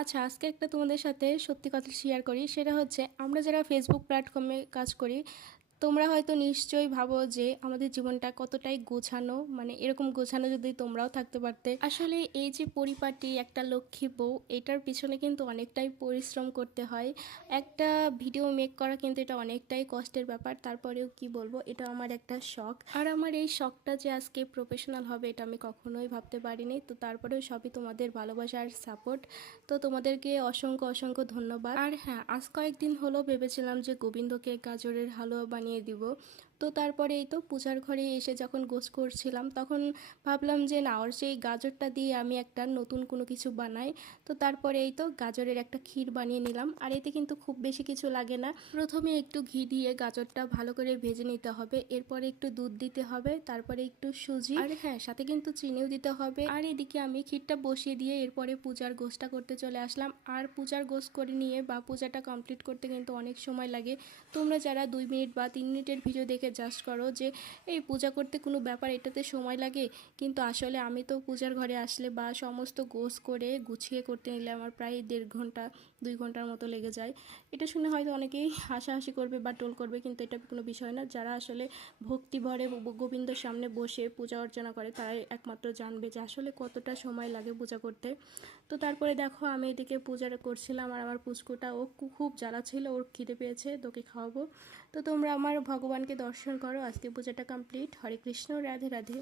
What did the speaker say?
আচ্ছা, আজকে একটা তোমাদের সাথে সত্যি কথা শেয়ার করি। সেটা হচ্ছে আমরা যারা ফেসবুক প্ল্যাটফর্মে কাজ করি, তোমরা হয়তো নিশ্চয়ই ভাবো যে আমাদের জীবনটা কতটাই গোছানো, মানে এরকম গোছানো যদি তোমরাও থাকতে পারতে। আসলে এই যে পরিপাটি একটা লক্ষ্মী বউ, এটার পিছনে কিন্তু অনেকটাই পরিশ্রম করতে হয়। একটা ভিডিও মেক করা কিন্তু এটা অনেকটাই কষ্টের ব্যাপার। তারপরেও কি বলবো, এটা আমার একটা শখ। আর আমার এই শখটা যে আজকে প্রফেশনাল হবে এটা আমি কখনোই ভাবতে পারিনি। তো তারপরেও সবই তোমাদের ভালোবাসা আর সাপোর্ট। তো তোমাদেরকে অসংখ্য অসংখ্য ধন্যবাদ। আর হ্যাঁ, আজ কয়েকদিন হলো ভেবেছিলাম যে গোবিন্দকে গাজরের হালুয়া বানিয়ে দিব। তো তারপরে এই তো পূজার ঘরে এসে যখন গোছ করছিলাম তখন ভাবলাম যে না, ওর সেই গাজরটা দিয়ে আমি একটা নতুন কোনো কিছু বানাই। তো তারপরে এই তো গাজরের একটা ক্ষীর বানিয়ে নিলাম। আর এতে কিন্তু খুব বেশি কিছু লাগে না। প্রথমে একটু ঘি দিয়ে গাজরটা ভালো করে ভেজে নিতে হবে, এরপরে একটু দুধ দিতে হবে, তারপরে একটু সুজি, আর হ্যাঁ সাথে কিন্তু চিনিও দিতে হবে। আর এদিকে আমি ক্ষীরটা বসিয়ে দিয়ে এরপরে পূজার গোছটা করতে চলে আসলাম। আর পূজার গোছ করে নিয়ে বা পূজাটা কমপ্লিট করতে কিন্তু অনেক সময় লাগে। তোমরা যারা 2 মিনিট বা 3 মিনিটের ভিডিও দেখে জাস্ট করো যে এই পূজা করতে কোনো ব্যাপার, এটাতে সময় লাগে, কিন্তু আসলে আমি তো পূজার ঘরে আসলে বা সমস্ত গোছ করে গুছিয়ে করতে নিলে আমার প্রায় 1.5 ঘন্টা 2 ঘন্টার মতো লেগে যায়। এটা শুনে হয়তো অনেকেই হাসাহাসি করবে বা টোল করবে, কিন্তু এটা কোনো বিষয় না। যারা আসলে ভক্তি ভরে গোবিন্দর সামনে বসে পূজা অর্চনা করে তারাই একমাত্র জানবে যে আসলে কতটা সময় লাগে পূজা করতে। তো তারপরে দেখো আমি এদিকে পূজা করছিলাম আর আমার পুচকুটা ও খুব জ্বালা ছিল, ওর খিদে পেয়েছে, তোকে খাওয়াবো। তো তোমরা আমার ভগবানকে দর্শন করো। আজকে পূজাটা কমপ্লিট। হরে কৃষ্ণ, রাধে রাধে।